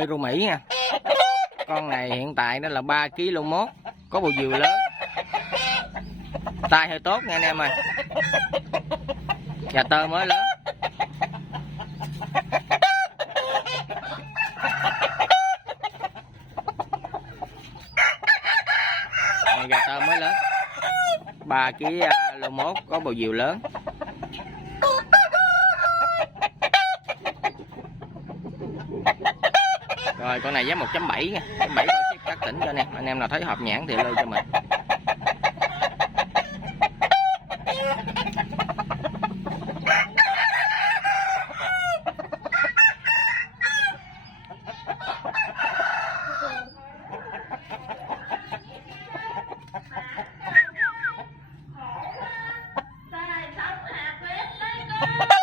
Peru Mỹ nha. Con này hiện tại nó là 3 kg mốt, có bầu dìu lớn, tai hơi tốt nha anh em ơi, và tơ mới lớn. Đây, gà tơ mới lớn, 3 kg mốt, có bầu dìu lớn. Rồi con này giá 1.7 nha, 1.7 bao ship các tỉnh cho anh em nào thấy hợp nhãn thì lưu cho mình. Sống hạt Việt lấy con.